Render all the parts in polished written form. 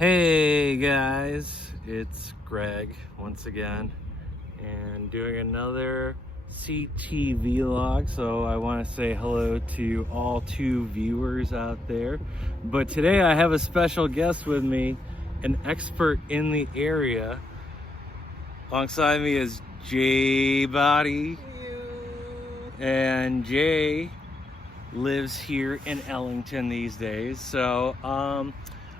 Hey guys, it's Greg once again and doing another CT vlog. So I want to say hello to all two viewers out there. But today I have a special guest with me, an expert in the area. Alongside me is Jay Body. And Jay lives here in Ellington these days. So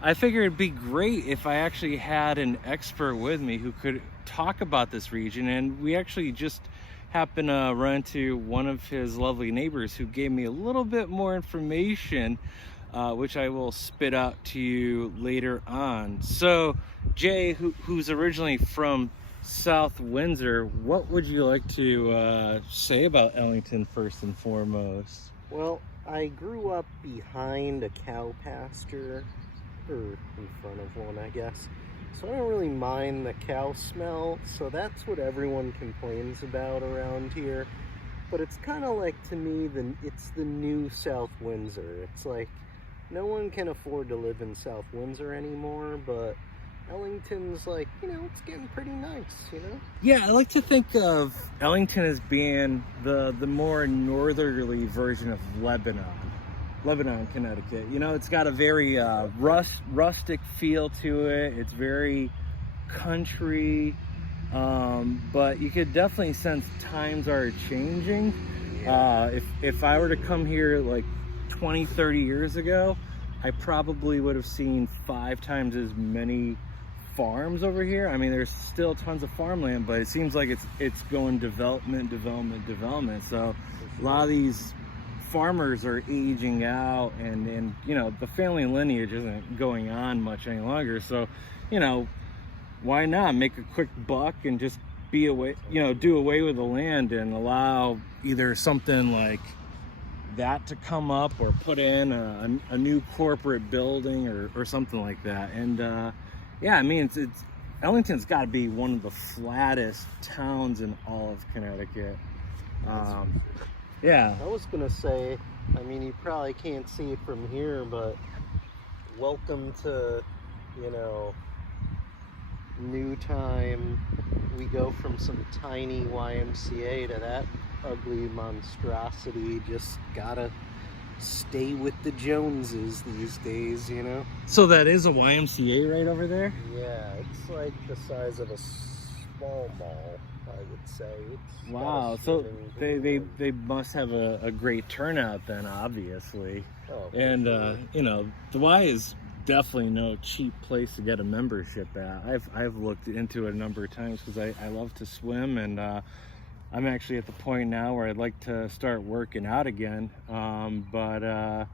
I figured it'd be great if I actually had an expert with me who could talk about this region. And we actually just happened to run into one of his lovely neighbors who gave me a little bit more information, which I will spit out to you later on. So Jay, who's originally from South Windsor, what would you like to say about Ellington first and foremost? Well, I grew up behind a cow pasture, or in front of one, I guess. So I don't really mind the cow smell, so that's what everyone complains about around here. But it's kind of like, to me, it's the new South Windsor. It's like, no one can afford to live in South Windsor anymore, but Ellington's like, it's getting pretty nice, Yeah, I like to think of Ellington as being the more northerly version of Lebanon, Connecticut. It's got a very rustic feel to it. It's very country, but you could definitely sense times are changing. If I were to come here like 20-30 years ago, I probably would have seen 5 times as many farms over here. I mean, there's still tons of farmland, but it seems like it's going development. So a lot of these farmers are aging out, and the family lineage isn't going on much any longer. So why not make a quick buck and just do away with the land and allow either something like that to come up, or put in a new corporate building or something like that. And yeah, I mean, it's Ellington's got to be one of the flattest towns in all of Connecticut. Yeah. I was gonna say, I mean, you probably can't see it from here, but welcome to, new time. We go from some tiny YMCA to that ugly monstrosity. Just gotta stay with the Joneses these days, So that is a YMCA right over there? Yeah, it's like the size of a small mall, I would say. Wow, so they must have a great turnout then, obviously. Oh, and sure. The Y is definitely no cheap place to get a membership at. I've looked into it a number of times because I love to swim, and I'm actually at the point now where I'd like to start working out again. But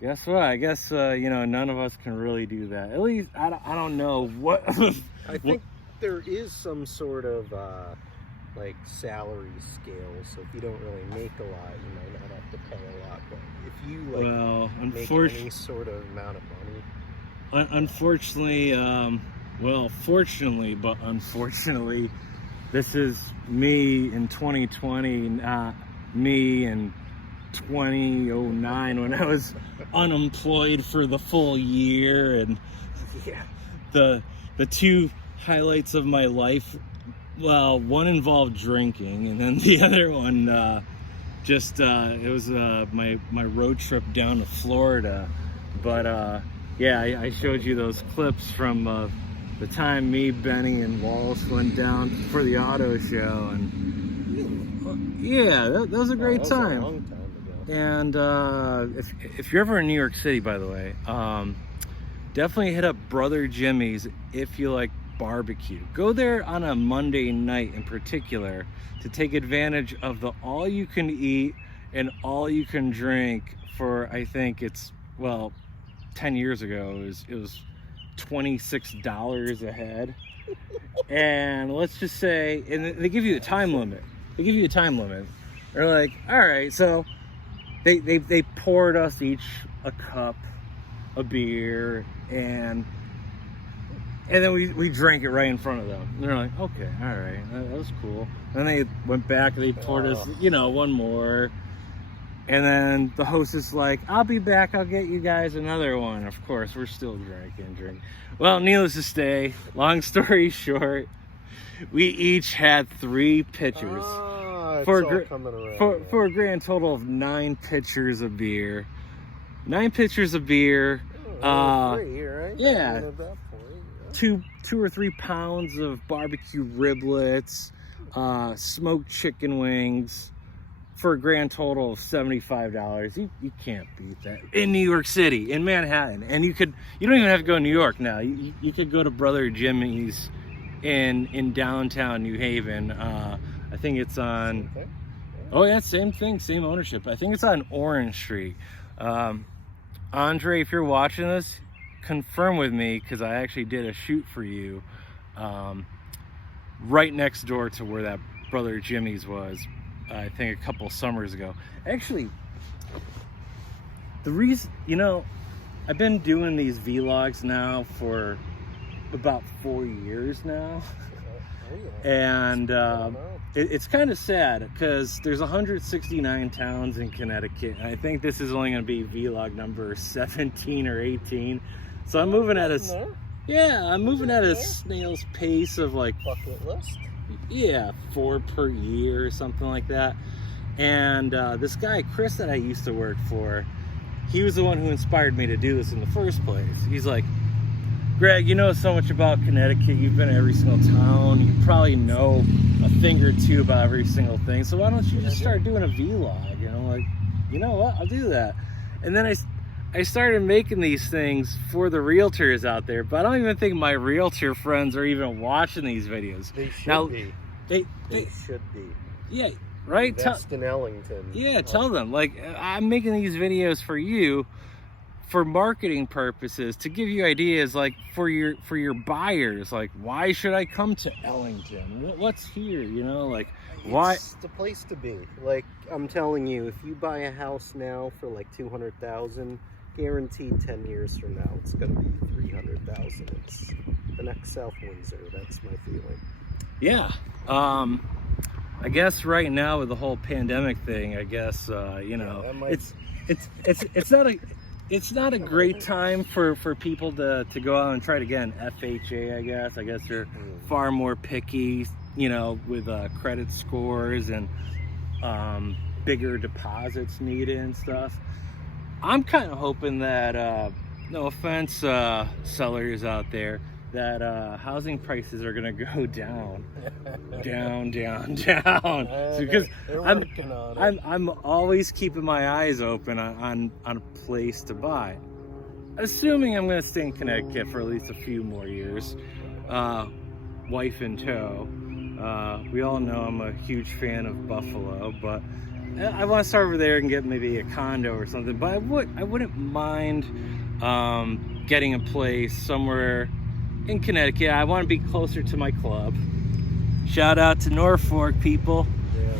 guess what? I guess none of us can really do that. At least I don't know what. I think there is some sort of like salary scale, so if you don't really make a lot, you might not have to pay a lot. But if you make any sort of amount of money, unfortunately, fortunately, but unfortunately, this is me in 2020, not me in 2009 when I was unemployed for the full year. And yeah, the two highlights of my life, well, one involved drinking, and then the other one it was my road trip down to Florida. But yeah, I showed you those clips from the time me, Benny, and Wallace went down for the auto show, and yeah, that was a great time. A long time ago. And if you're ever in New York City, by the way, definitely hit up Brother Jimmy's if you like barbecue. Go there on a Monday night in particular to take advantage of the all-you-can-eat and all-you-can-drink for, I think 10 years ago it was $26 a head. And let's just say, and they give you a time limit. They're like, all right, so they poured us each a cup of beer, and then we drank it right in front of them. And they're like, okay, all right, that was cool. And they went back and they poured us, one more. And then the host is like, I'll be back, I'll get you guys another one. Of course, we're still drinking. Well, needless to say, long story short, we each had 3 pitchers. For a grand total of 9 pitchers of beer. 9 pitchers of beer. Right? Yeah. 2 or 3 pounds of barbecue riblets, smoked chicken wings, for a grand total of $75. You can't beat that. In New York City, in Manhattan. And you don't even have to go to New York now. You could go to Brother Jimmy's in downtown New Haven. I think it's on, oh yeah, same thing, same ownership. I think it's on Orange Street. Andre, if you're watching this, confirm with me, because I actually did a shoot for you right next door to where that Brother Jimmy's was, I think a couple summers ago. Actually, the reason, I've been doing these vlogs now for about 4 years now. And it's kind of sad because there's 169 towns in Connecticut. And I think this is only going to be vlog number 17 or 18. So I'm moving at a snail's pace of like bucket list. Yeah, 4 per year or something like that. And this guy Chris that I used to work for, he was the one who inspired me to do this in the first place. He's like, Greg, you know so much about Connecticut. You've been to every single town. You probably know a thing or two about every single thing. So why don't you just start doing a vlog? And I'm like, you know what? I'll do that. And then I started making these things for the realtors out there, but I don't even think my realtor friends are even watching these videos. They should be. They should be. Yeah, right? Invest in Ellington. Yeah, tell them. Like, I'm making these videos for you for marketing purposes, to give you ideas, like for your buyers, like why should I come to Ellington? What's here, like why? It's the place to be. Like, I'm telling you, if you buy a house now for like $200,000, guaranteed 10 years from now it's gonna be $300,000. It's the next South Windsor. That's my feeling. Yeah. I guess right now with the whole pandemic thing, I guess it's not a great time for people to go out and try to get an FHA, I guess. I guess they're far more picky, with credit scores and bigger deposits needed and stuff. I'm kind of hoping that, no offense, sellers out there, that housing prices are going to go down. Because I'm always keeping my eyes open on a place to buy. Assuming I'm going to stay in Connecticut for at least a few more years. Wife in tow. We all know I'm a huge fan of Buffalo, but I want to start over there and get maybe a condo or something. But I wouldn't mind getting a place somewhere in Connecticut. I want to be closer to my club. Shout out to Norfolk, people.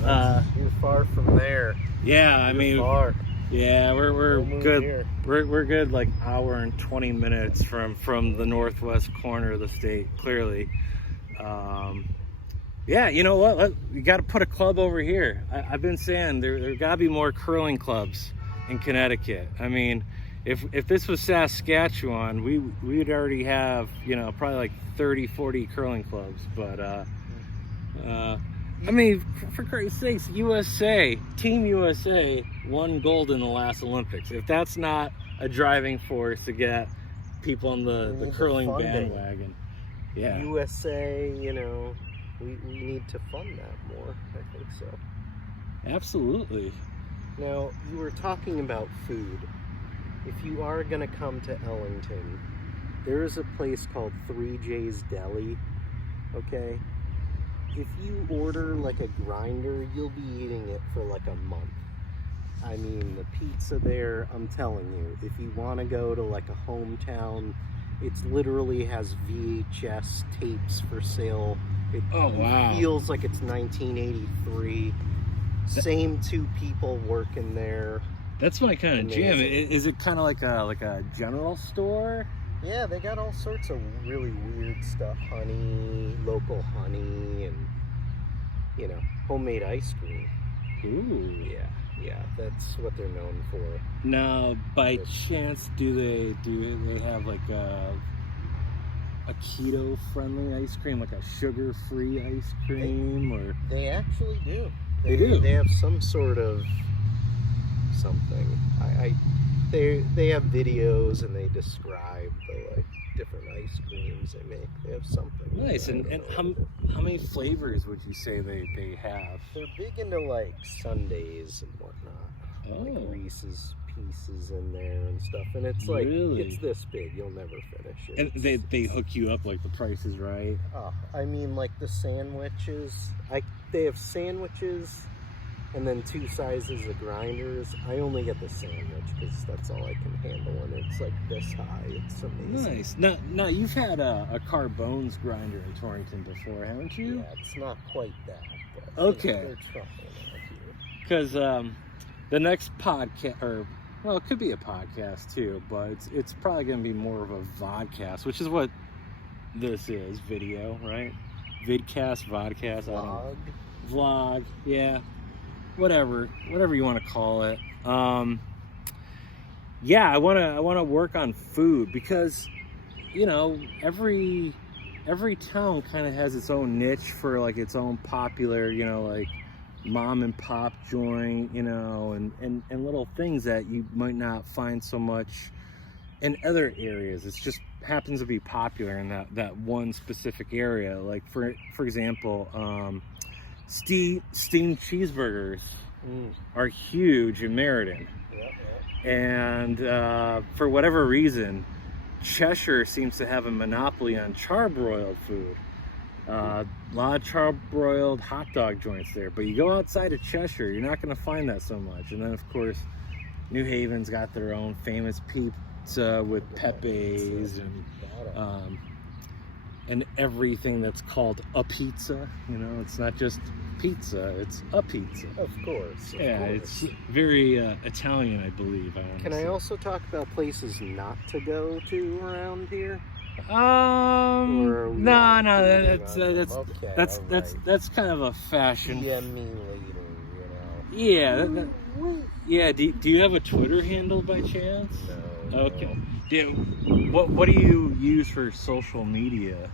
Yeah, you're far from there. Yeah, Far. Yeah, we're good. Here. We're good, like hour and 20 minutes from the northwest corner of the state. Clearly, yeah. You know what? You got to put a club over here. I've been saying there got to be more curling clubs in Connecticut. I mean, if this was Saskatchewan, we'd already have, probably like 30-40 curling clubs. But I mean, for Christ's sakes, Team USA won gold in the last Olympics. If that's not a driving force to get people on the curling bandwagon. Yeah. USA, we need to fund that more. I think so. Absolutely. Now, you were talking about food. If you are going to come to Ellington, there is a place called 3J's Deli, okay? If you order like a grinder, you'll be eating it for like a month. I mean, the pizza there, I'm telling you, if you want to go to like a hometown, it literally has VHS tapes for sale. It feels like it's 1983. Same 2 people working there. That's my kind of jam. Is it kind of like a general store? Yeah, they got all sorts of really weird stuff. Honey, local honey, and, homemade ice cream. Ooh. Yeah. Yeah, that's what they're known for. Now, by chance, do they have like a keto-friendly ice cream, like a sugar-free ice cream, or They actually do. They do? They have some sort of something. They have videos and they describe the like different ice creams they make. They have something. nice? I And don't know. how many flavors would you say they have? They're big into like sundaes and whatnot. Like Oh, Reese's Pieces in there and stuff. And it's like, Really? it's this big. You'll never finish it. and they hook you up like The Price is Right. Oh, I mean, like the sandwiches. They have sandwiches and then 2 sizes of grinders. I only get the sandwich because that's all I can handle, and it's like this high. It's amazing. Nice. Now you've had a Carbones grinder in Torrington before, haven't you? Yeah, it's not quite that. But, Okay. they're trying out here. Because the next podcast, or well, it could be a podcast too, but it's probably going to be more of a vodcast, which is what this is, video, right? Vidcast, vodcast, I don't know. Vlog, yeah, whatever you want to call it. Yeah, I want to work on food because, you know, every town kind of has its own niche for like its own popular, you know, like mom and pop joint, you know, and little things that you might not find so much in other areas. It just happens to be popular in that one specific area. Like for example, steamed cheeseburgers are huge in Meriden. And for whatever reason, Cheshire seems to have a monopoly on charbroiled food. A lot of charbroiled hot dog joints there, but you go outside of Cheshire, you're not going to find that so much. And then, of course, New Haven's got their own famous pizza with Pepe's and everything that's called a pizza. You know, it's not just pizza, it's a pizza. Of course. It's very Italian, I believe. Can I also talk about places not to go to around here? No, that's Okay, that's kind of a fashion. Yeah, me later, you know. Yeah. Do you have a Twitter handle by chance? No. Okay. What do you use for social media?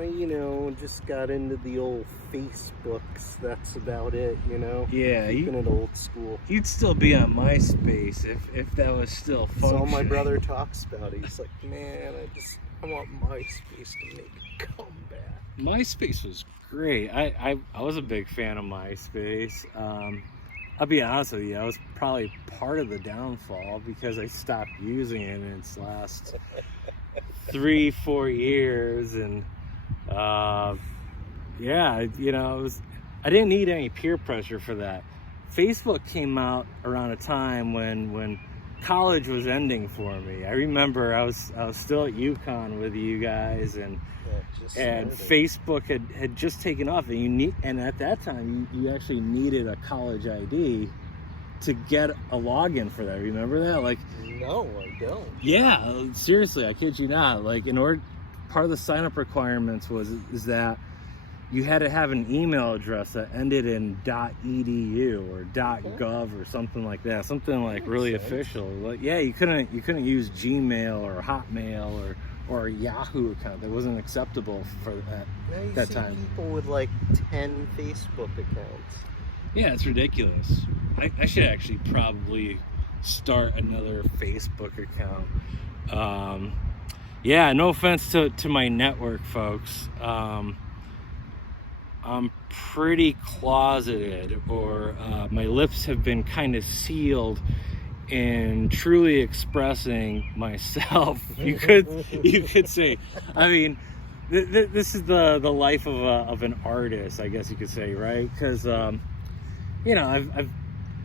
You know, just got into the old Facebooks. That's about it, you know. Yeah, keeping it old school. You'd still be on MySpace if that was still functioning. That's all my brother talks about. He's like, man, I want MySpace to make a comeback. MySpace was great. I was a big fan of MySpace. I'll be honest with you, I was probably part of the downfall because I stopped using it in its last 3-4 years, and yeah, you know, I didn't need any peer pressure for that. Facebook came out around a time when college was ending for me. I remember I was still at UConn with you guys, and Facebook had just taken off, and at that time you actually needed a college ID to get a login for that. Remember that? Like, no, I don't. Yeah, seriously, I kid you not. Like, part of the sign-up requirements is that you had to have an email address that ended in .edu or .gov or something like that. Something like really official. Like, yeah, you couldn't use Gmail or Hotmail or a Yahoo account. That wasn't acceptable for that time. People with like 10 Facebook accounts. Yeah, it's ridiculous. I should actually probably start another Facebook account. Yeah, no offense to my network folks. I'm pretty closeted, or my lips have been kind of sealed in truly expressing myself. You could say. I mean, this is the life of an artist, I guess you could say, right? Because you know,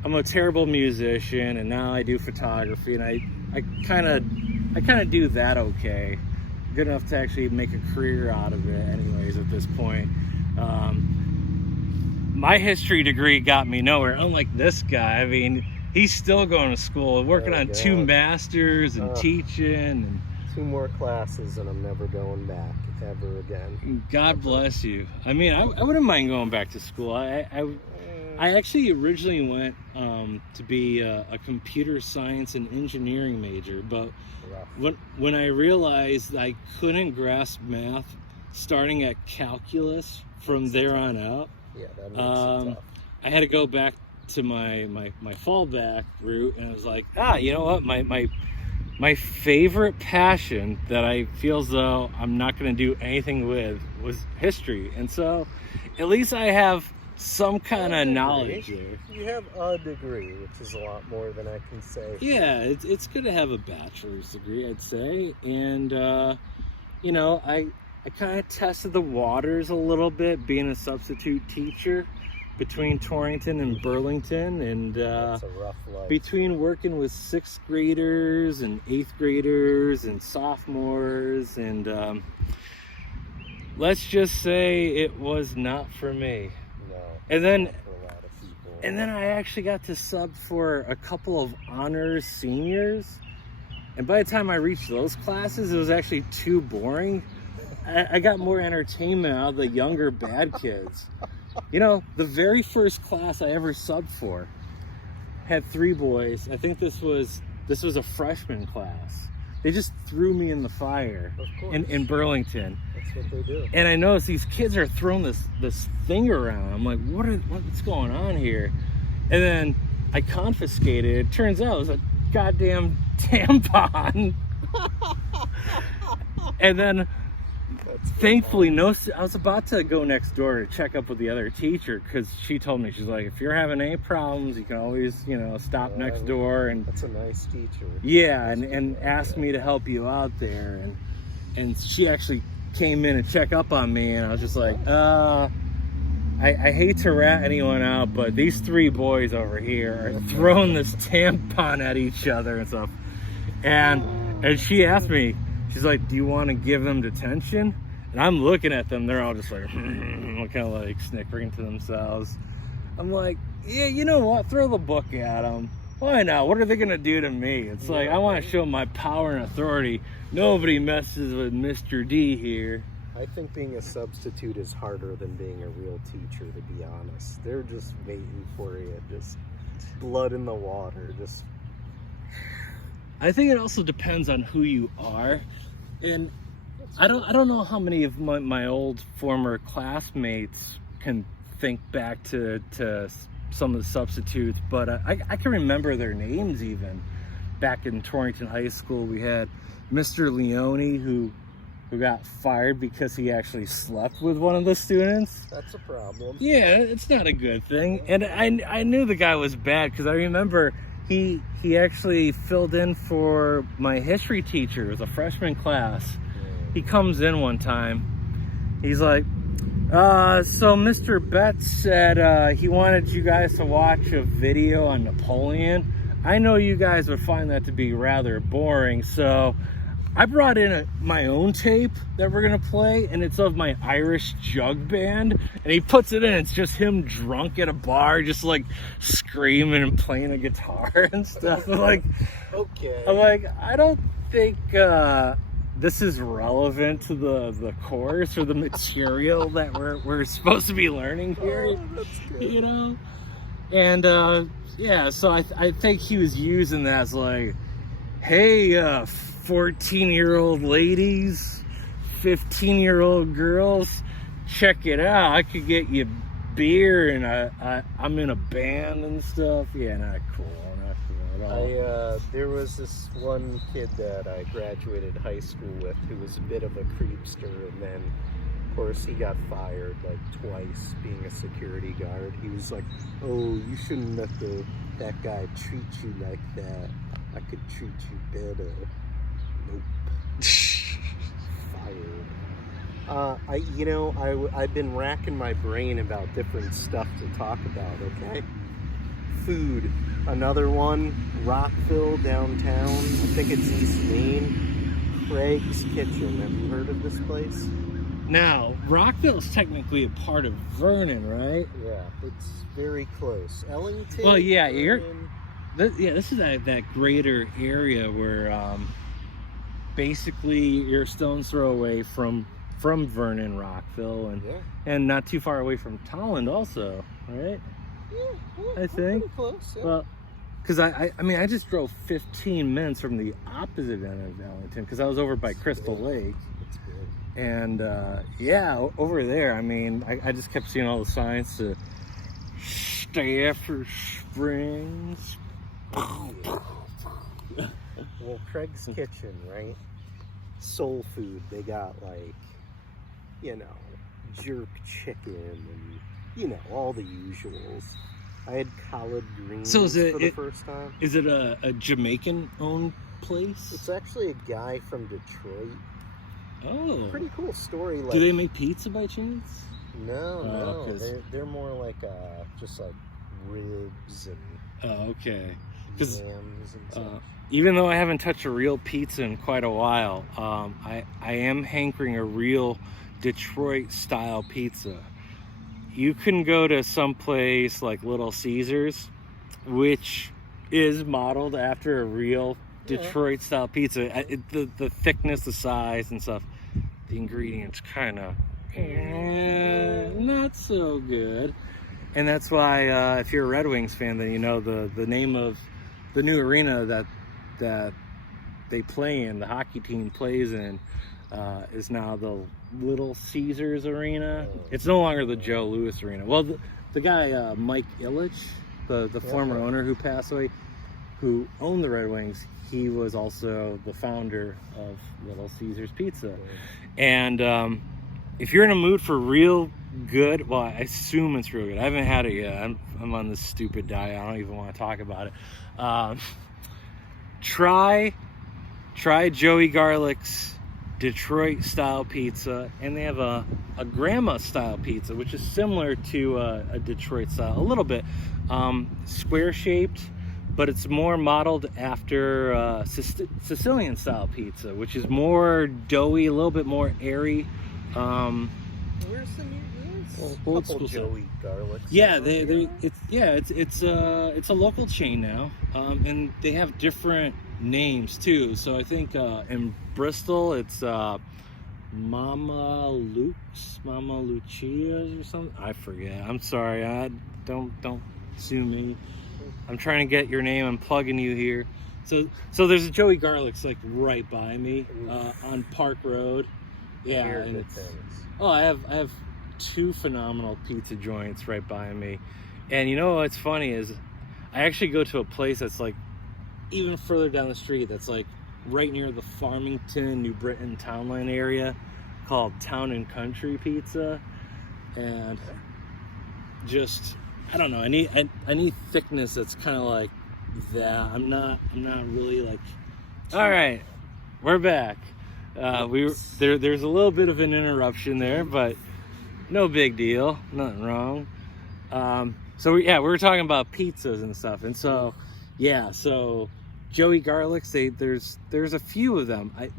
I'm a terrible musician, and now I do photography, and I kind of do that okay, good enough to actually make a career out of it anyways at this point. My history degree got me nowhere, unlike this guy. I mean, he's still going to school, working on 2 masters and teaching, and 2 more classes, and I'm never going back ever again. God bless you. I mean, I wouldn't mind going back to school. I actually originally went to be a computer science and engineering major, but when I realized I couldn't grasp math starting at calculus from there on out, yeah, that makes it tough. I had to go back to my fallback route, and I was like, you know what, my favorite passion that I feel as though I'm not going to do anything with was history. And so at least I have some kind of knowledge there. You have a degree, which is a lot more than I can say. Yeah, it's good to have a bachelor's degree, I'd say. And, you know, I kind of tested the waters a little bit being a substitute teacher between Torrington and Burlington, and That's a rough life. between working with 6th graders and 8th graders and sophomores, and let's just say it was not for me. No. And then Not for a lot of people. And then I actually got to sub for a couple of honors seniors, and by the time I reached those classes, it was actually too boring. I got more entertainment out of the younger bad kids. You know, the very first class I ever subbed for had 3 boys. I think this was a freshman class. They just threw me in the fire in Burlington. That's what they do. And I noticed these kids are throwing this thing around. I'm like, what's going on here? And then I confiscated it. It turns out it was a goddamn tampon. And then thankfully, I was about to go next door to check up with the other teacher, because she told me, she's like, if you're having any problems, you can always, stop next door. And that's a nice teacher. Yeah, and asked me to help you out there. And she actually came in and checked up on me, and I was just like, I hate to rat anyone out, but these 3 boys over here are throwing this tampon at each other and stuff. And she asked me, she's like, do you want to give them detention? And I'm looking at them, they're all just like, kind of like snickering to themselves. I'm like, yeah, you know what? Throw the book at them. Why not? What are they going to do to me? It's like, I want to show my power and authority. Nobody messes with Mr. D here. I think being a substitute is harder than being a real teacher, to be honest. They're just waiting for you, just blood in the water. I think it also depends on who you are. And I don't know how many of my old former classmates can think back to some of the substitutes, but I can remember their names even. Back in Torrington High School, we had Mr. Leone, who got fired because he actually slept with one of the students. That's a problem. Yeah, it's not a good thing. And I knew the guy was bad, because I remember he actually filled in for my history teacher. It was a freshman class. He comes in one time. He's like, so Mr. Betts said he wanted you guys to watch a video on Napoleon. I know you guys would find that to be rather boring, so I brought in my own tape that we're gonna play, and it's of my Irish jug band, and he puts it in. It's just him drunk at a bar, just like screaming and playing a guitar and stuff. I'm like, I don't think this is relevant to the course or the material that we're supposed to be learning here. Oh, that's good. And yeah, so I think he was using that as like, hey, 14-year-old ladies, 15-year-old girls, check it out. I could get you beer, and I'm in a band and stuff. Yeah, not cool at all. There was this one kid that I graduated high school with who was a bit of a creepster, and then of course he got fired like twice being a security guard. He was like, oh, you shouldn't let that guy treat you like that. I could treat you better. Nope. Fired. I've been racking my brain about different stuff to talk about, okay? Food. Another one, Rockville downtown. I think it's East Main. Craig's Kitchen. Have you heard of this place? Now, Rockville is technically a part of Vernon, right? Yeah, it's very close. Ellington. Well, yeah, Vernon. this is that greater area where basically you're a stone's throw away from Vernon, Rockville, and not too far away from Tolland also, right? Yeah, I think. pretty close. Yeah. Well, because I mean, I just drove 15 minutes from the opposite end of Ellington because I was over by Crystal Lake. That's good. And yeah, over there, I mean, I just kept seeing all the signs to Stafford Springs. Well, Craig's Kitchen, right? Soul food. They got like, you know, jerk chicken and, you know, all the usuals. I had collard greens So is it, for the first time. Is it a Jamaican-owned place? It's actually a guy from Detroit. Oh. Pretty cool story. Like, Do they make pizza by chance? No. They're more like just like ribs and Oh, okay. yams and stuff. Even though I haven't touched a real pizza in quite a while, I am hankering a real Detroit-style pizza. You can go to some place like Little Caesars, which is modeled after a real Detroit-style pizza. The thickness, the size, and stuff. The ingredients kind of not so good. And that's why, if you're a Red Wings fan, then you know the name of the new arena that they play in, the hockey team plays in, is now the Little Caesars Arena. It's no longer the Joe Louis Arena. Well, the guy, Mike Ilitch, the former owner who passed away, who owned the Red Wings, he was also the founder of Little Caesars Pizza. And if you're in a mood for real good, well, I assume it's real good. I haven't had it yet. I'm on this stupid diet. I don't even want to talk about it. Try Joey Garlick's Detroit style pizza, and they have a grandma style pizza, which is similar to a Detroit style, a little bit square shaped, but it's more modeled after Sicilian style pizza, which is more doughy, a little bit more airy. Where's the new Old couple school Joey Garlic? Yeah, it's a local chain now, and they have different names too. So I think in Bristol it's Mama Lucia's or something. I forget. I'm sorry. I don't sue me. I'm trying to get your name. I'm plugging you here. So there's a Joey Garlic's like right by me on Park Road. Yeah. And I have two phenomenal pizza joints right by me. And you know what's funny is I actually go to a place that's like even further down the street that's like right near the Farmington, New Britain town line area called Town and Country Pizza. And just I don't know, I need thickness that's kind of like that. I'm not really like. All right, we're back. There's a little bit of an interruption there, but no big deal, nothing wrong. So we were talking about pizzas and stuff, and so so Joey Garlic's, there's a few of them. I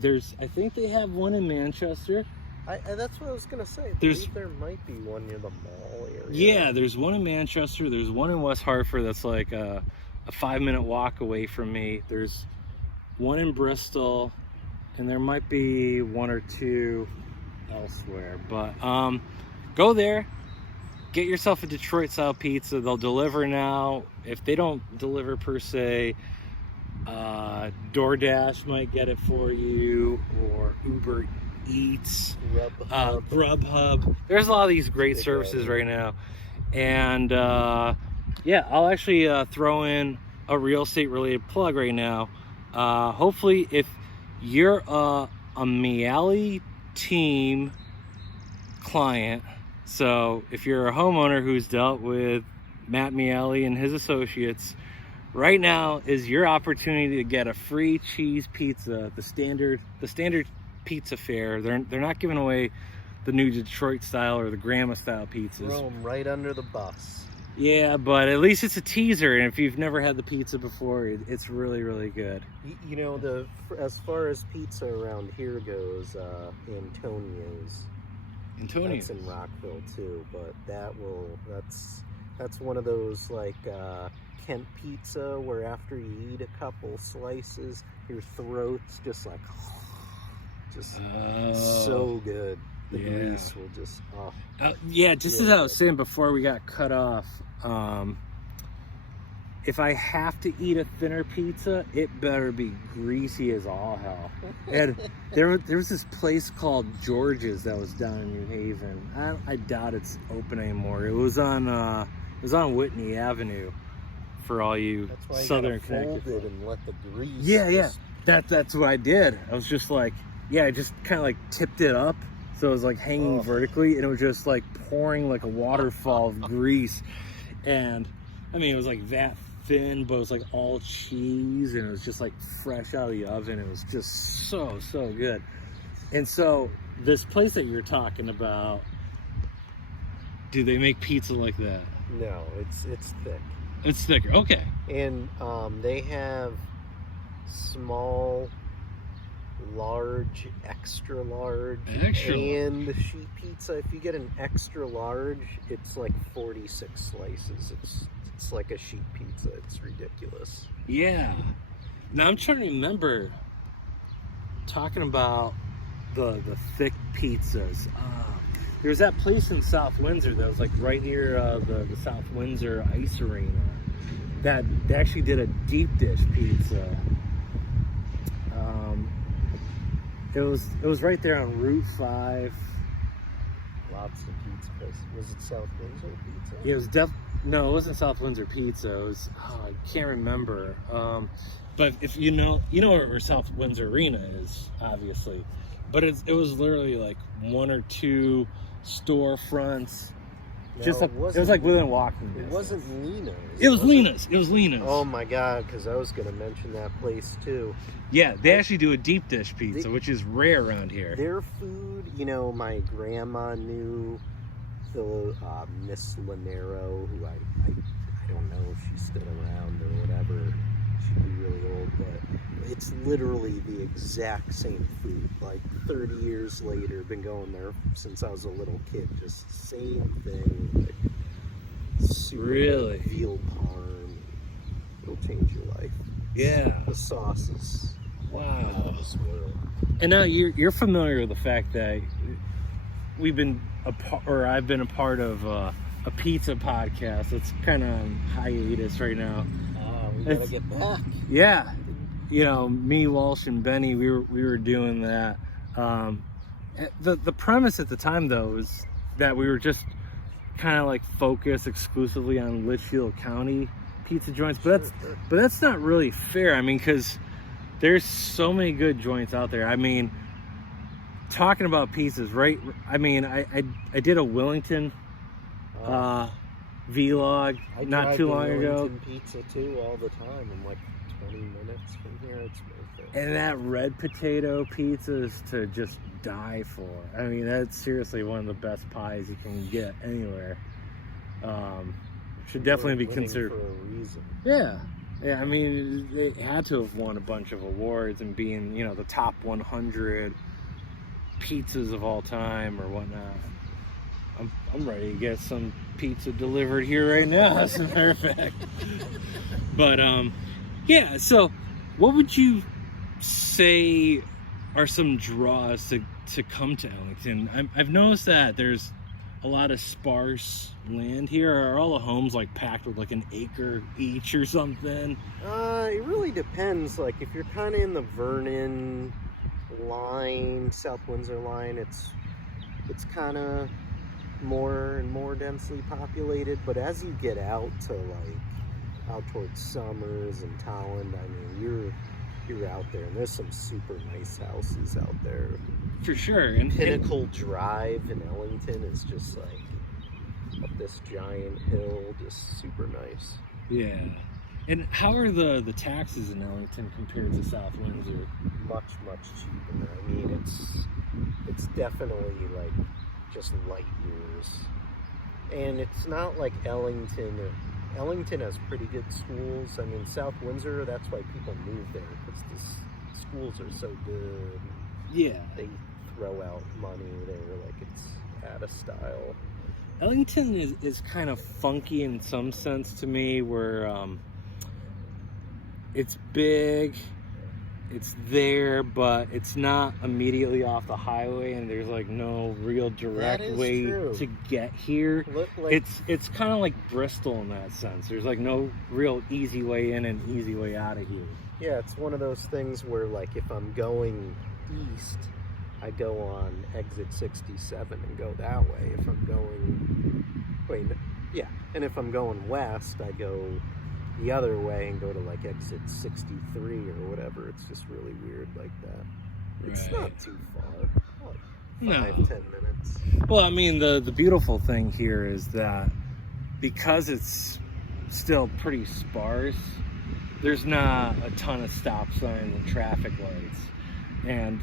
think they have one in Manchester. That's what I was gonna say. I believe there might be one near the mall area. Yeah, there's one in Manchester. There's one in West Hartford that's like a 5-minute walk away from me. There's one in Bristol, and there might be one or two elsewhere. But go there, get yourself a Detroit style pizza. They'll deliver now. If they don't deliver per se, DoorDash might get it for you, or Uber Eats, Grubhub. There's a lot of these great services right now. And I'll actually throw in a real estate related plug right now. Hopefully if you're a Miele team client, so if you're a homeowner who's dealt with Matt Miele and his associates, right now is your opportunity to get a free cheese pizza, the standard pizza fare. They're not giving away the new Detroit style or the grandma style pizzas. Throw them right under the bus. Yeah, but at least it's a teaser, and if you've never had the pizza before, it's really, really good. You know, as far as pizza around here goes, Antonio's. That's in Rockville too, but that's one of those like Kent pizza where after you eat a couple slices, your throat's just like so good. The Yeah. grease will just, Yeah, just as I was saying before we got cut off, if I have to eat a thinner pizza, it better be greasy as all hell. And there was this place called George's that was down in New Haven. I doubt it's open anymore. It was on Whitney Avenue. For all you that's why Southern you gotta fold Connecticut. it and let the grease. Yeah. That's what I did. I was just like, I just kind of like tipped it up. So it was like hanging vertically, and it was just like pouring like a waterfall of grease. And I mean, it was like that thin, but it was like all cheese, and it was just like fresh out of the oven. It was just so good. And so this place that you're talking about, do they make pizza like that? No, it's thick. It's thicker. Okay. And they have small, large, extra large, and the sheet pizza. If you get an extra large, it's like 46 slices. It's like a sheet pizza. It's ridiculous. Yeah. Now I'm trying to remember talking about the thick pizzas. There was that place in South Windsor that was like right near the South Windsor Ice Arena that they actually did a deep dish pizza. It was right there on Route 5. Lots of pizza places. Was it South Windsor Pizza? It was no, it wasn't South Windsor Pizza. It was I can't remember. But if you know where South Windsor Arena is, obviously. But it was literally like one or two storefronts. No, it was like within walking distance. It wasn't Lena's. It was Lena's. It was Lena's. Oh my God, because I was going to mention that place too. Yeah, they actually do a deep dish pizza, which is rare around here. Their food, my grandma knew the Miss Lanero, who I don't know if she's still around or whatever. She'd be really old, but it's literally the exact same food. Like 30 years later, been going there since I was a little kid. Just same thing. Like super veal parm. It'll change your life. Yeah. The sauces. Wow. And now you're familiar with the fact that I've been a part of a pizza podcast. It's kind of on hiatus right now. We gotta get back. Yeah, me, Walsh, and Benny, we were doing that. The premise at the time though was that we were just kind of like focused exclusively on Litchfield County pizza joints, but that's not really fair. I mean, because there's so many good joints out there. I mean, talking about pizzas, right? I mean, I did a Wellington vlog not too long ago. Pizza too all the time in like 20 minutes from here. It's worth it. And that red potato pizza is to just die for. I mean, that's seriously one of the best pies you can get anywhere. Should definitely be considered for a reason. Yeah. I mean, they had to have won a bunch of awards and being, the top 100 pizzas of all time or whatnot. I'm ready to get some pizza delivered here right now, as a matter of fact. But yeah. So, what would you say are some draws to come to Ellington? I've noticed that there's a lot of sparse land here. Are all the homes like packed with like an acre each or something? It really depends. Like if you're kind of in the Vernon line, South Windsor line, it's kind of more and more densely populated. But as you get out to out towards Summers and Towland, I mean, you're out there, and there's some super nice houses out there. For sure. And Pinnacle Drive in Ellington is just like up this giant hill, just super nice. Yeah. And how are the taxes in Ellington compared to South Windsor? Much cheaper. I mean, it's definitely like just light years. And it's not like Ellington. Ellington has pretty good schools. I mean, South Windsor, that's why people move there, because the schools are so good. Yeah. They throw out money there like it's out of style. Ellington is kind of funky in some sense to me, where it's big, it's there, but it's not immediately off the highway, and there's like no real direct way to get here. It's kind of like Bristol in that sense. There's like no real easy way in and easy way out of here. Yeah, it's one of those things where, like, if I'm going east, I go on exit 67 and go that way. If I'm going, and if I'm going west, I go the other way and go to like exit 63 or whatever. It's just really weird like that. It's not too far, like 5-10 minutes. Well, I mean, the beautiful thing here is that because it's still pretty sparse, there's not a ton of stop signs and traffic lights. And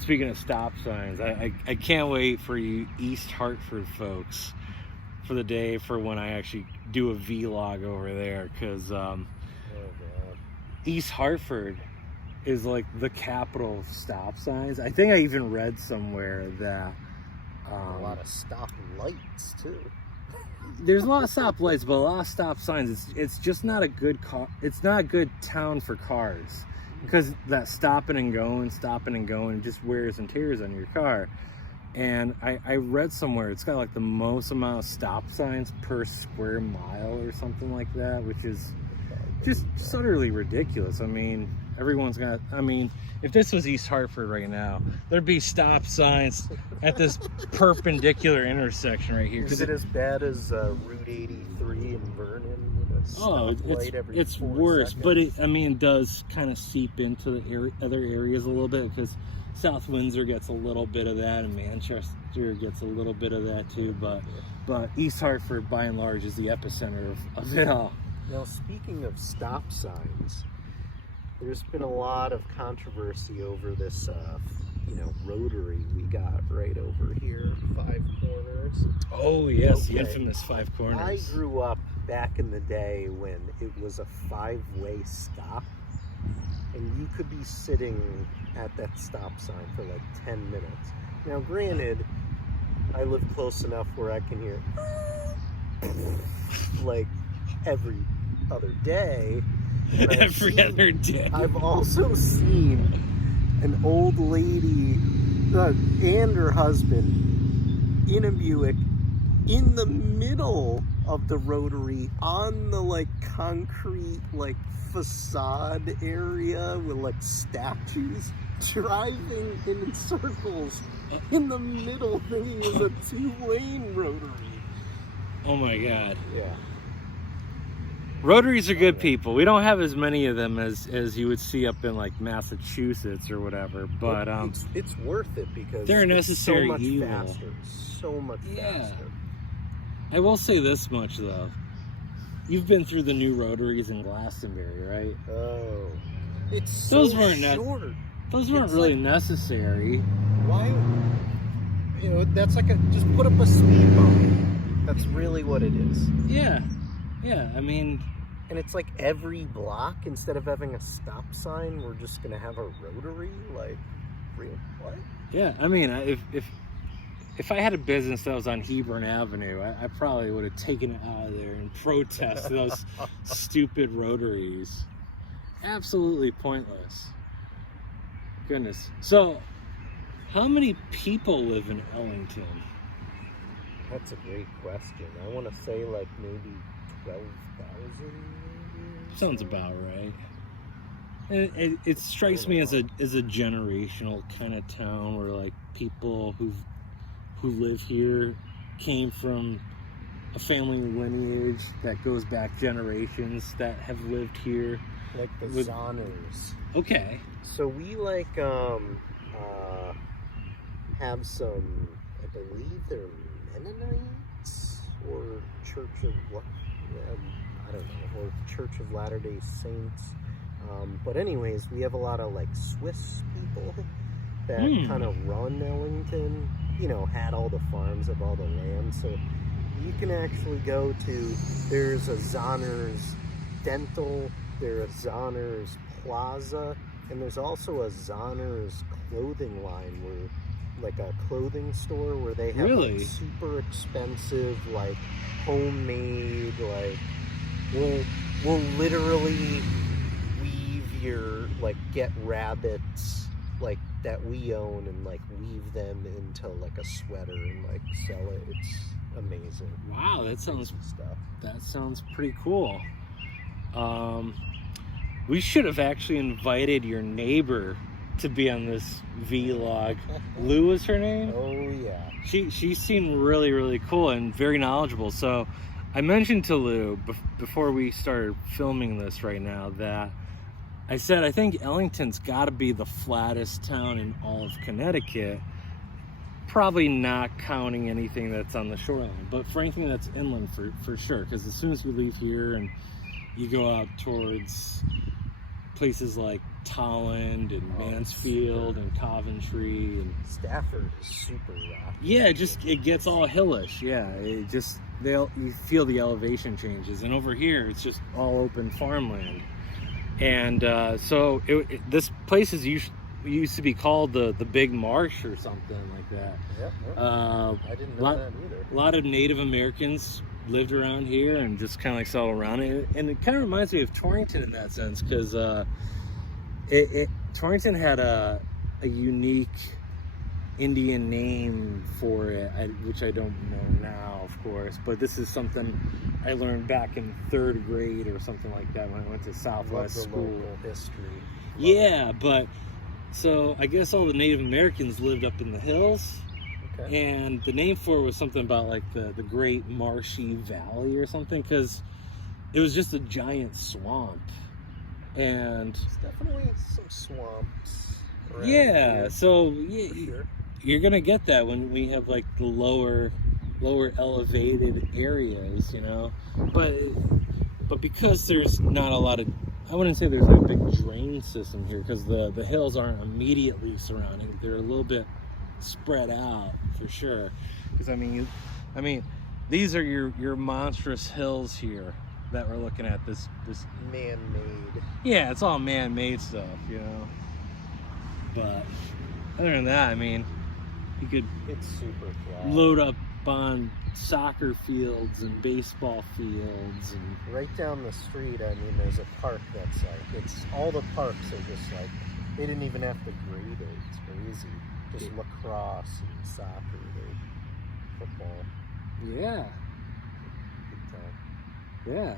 speaking of stop signs, I can't wait for you East Hartford folks for the day for when I actually do a vlog over there, because East Hartford is like the capital of stop signs. I think I even read somewhere that a lot of stop lights too. There's a lot of stop lights, but a lot of stop signs. It's just not a good it's not a good town for cars, because that stopping and going just wears and tears on your car. And I read somewhere it's got like the most amount of stop signs per square mile or something like that, which is just utterly ridiculous. I mean, if this was East Hartford right now, there'd be stop signs at this perpendicular intersection right here. Is it as bad as Route 83 in Vernon with a stoplight every 4 it's worse, seconds? but it does kind of seep into the other areas a little bit, because South Windsor gets a little bit of that, and Manchester gets a little bit of that too. But East Hartford, by and large, is the epicenter of it all. Now, speaking of stop signs, there's been a lot of controversy over this, rotary we got right over here, 5 Corners. Oh yes, the infamous 5 Corners. I grew up back in the day when it was a 5-way stop, and you could be sitting at that stop sign for like 10 minutes. Now, granted, I live close enough where I can hear like every other day. Other day. I've also seen an old lady and her husband in a Buick in the middle of the rotary on the like concrete like facade area with like statues, driving in circles in the middle, thinking it was a 2-lane rotary. Oh my god. Yeah. Rotaries are good people. We don't have as many of them as you would see up in like Massachusetts or whatever, but it's worth it because they're a necessary so much evil. faster. So much faster. I will say this much though. You've been through the new rotaries in Glastonbury, right? Oh. It's those so weren't short. Those weren't really necessary. Why? That's like just put up a speed bump. That's really what it is. Yeah. Yeah, I mean... And it's like every block, instead of having a stop sign, we're just going to have a rotary? Like, real? What? Yeah, I mean, if I had a business that was on Hebron Avenue, I probably would have taken it out of there and protested those stupid rotaries. Absolutely pointless. Goodness. So, how many people live in Ellington? That's a great question. I want to say like maybe 12,000. Sounds about right. And it strikes me as a generational kind of town where like people who live here came from a family lineage that goes back generations that have lived here. Like the Zonners. Okay. So we like have some, I believe they're Mennonites or Church of what? I don't know, or Church of Latter-day Saints. But anyways, we have a lot of like Swiss people that kind of run Ellington. Had all the farms of all the land. So you can actually go to. There's a Zonners Dental. There's a Zonners Plaza, and there's also a Zonners clothing line where. Like a clothing store where they have like super expensive, like homemade, like we'll literally weave easier, like, get rabbits, like, that we own and, like, weave them into, like, a sweater and, like, sell it. It's amazing. Wow, that sounds Crazy stuff. that sounds pretty cool. We should have actually invited your neighbor to be on this vlog. Lou was her name? Oh, yeah. She seemed really, really cool and very knowledgeable. So I mentioned to Lou before we started filming this right now that I said I think Ellington's got to be the flattest town in all of Connecticut. Probably not counting anything that's on the shoreline, but frankly that's inland for sure, because as soon as we leave here and you go out towards places like Tolland and Mansfield and Coventry and Stafford is super rocky. yeah, it gets all hillish. Yeah, you feel the elevation changes, and over here it's just all open farmland. And so this place used to be called the Big Marsh or something like that. Yep. I didn't know that either. A lot of Native Americans lived around here and just kind of like settled around it. And it kind of reminds me of Torrington in that sense, because Torrington had a unique Indian name for it, which I don't know now, of course, but this is something I learned back in 3rd grade or something like that when I went to Southwest school. Local history. Yeah, but so I guess all the Native Americans lived up in the hills. Okay. And the name for it was something about like the Great Marshy Valley or something, because it was just a giant swamp. And There's definitely some swamps around yeah, here, so for sure. you're gonna get that when we have like the lower elevated areas, you know. But because there's not a lot of, I wouldn't say there's like a big drain system here, because the hills aren't immediately surrounding. They're a little bit spread out for sure. Because I mean these are your monstrous hills here that we're looking at. This Man-made. yeah, it's all man-made stuff, you know. But other than that, I mean, you could It's super flat. load up on soccer fields and baseball fields and Right down the street, I mean, there's a park that's like, it's all the parks are just like, they didn't even have to grade it. It's crazy. Just lacrosse and soccer, football. yeah. Good time.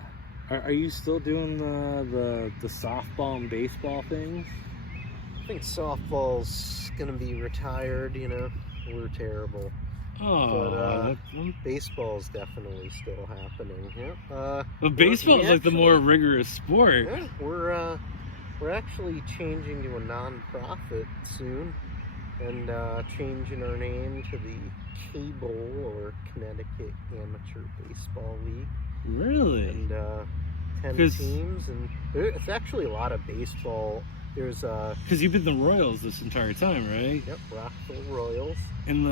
Yeah. Are you still doing the softball and baseball things? I think softball's gonna be retired, you know. We're terrible. Oh, Baseball's definitely still happening. Yeah. well, baseball is like the more actually- rigorous sport. Yeah, we're actually changing to a non-profit soon, and changing our name to the Cable or Connecticut Amateur Baseball League. Really? And 10 teams, and it's actually a lot of baseball. There's Because you've been the Royals this entire time, right? yep, Rockville Royals. And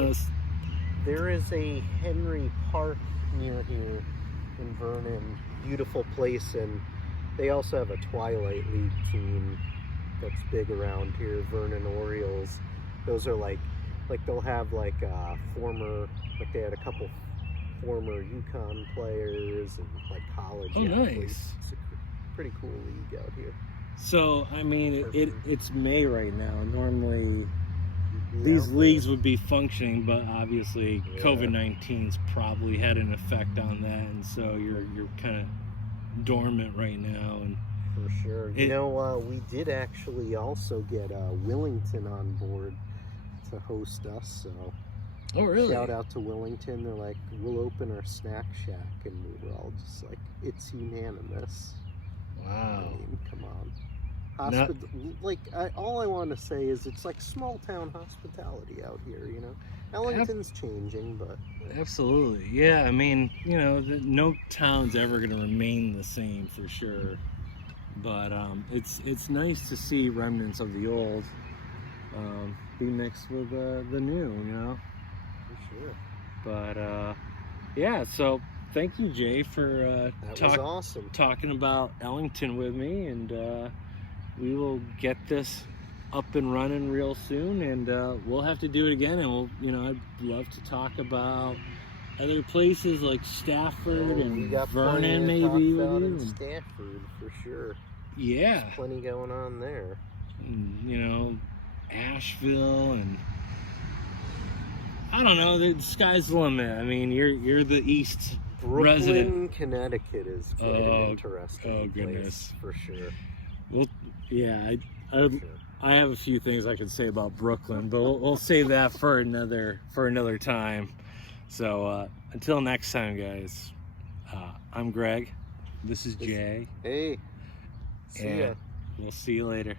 There is a Henry Park near here in Vernon, beautiful place, and they also have a Twilight League team that's big around here, Vernon Orioles. Those are like they'll have like former, like they had a couple former UConn players and like college Oh, athletes. nice. It's a pretty cool league out here. so I mean, it's May right now. Normally Yeah, these leagues would be functioning, but obviously Yeah. COVID-19's probably had an effect on that, and so you're kind of dormant right now. And for sure. You know, we did actually also get Willington on board to host us, so oh, really? shout out to Willington. They're like, we'll open our snack shack, and we were all just like, it's unanimous. Wow. I mean, come on. Not- All I want to say is it's like small town hospitality out here, you know. Ellington's changing, but Absolutely. Yeah, I mean, you know, no town's ever going to remain the same for sure. But it's nice to see remnants of the old be mixed with the new, you know. for sure. But yeah, so thank you, Jay, for That was awesome. talking about Ellington with me, and we will get this up and running real soon, and we'll have to do it again, and we'll, you know, I'd love to talk about other places like Stafford We and got plenty Vernon to maybe talk with about you. in And Stafford for sure. Yeah. There's plenty going on there. And, you know, Asheville, and I don't know. The sky's the limit. I mean, you're the East resident. Brooklyn, Connecticut is quite an interesting goodness. place for sure. Well, yeah, Sure. I have a few things I could say about Brooklyn, but we'll save that for another time. So until next time, guys. I'm Greg. This is Jay. Hey. See ya. We'll see you later.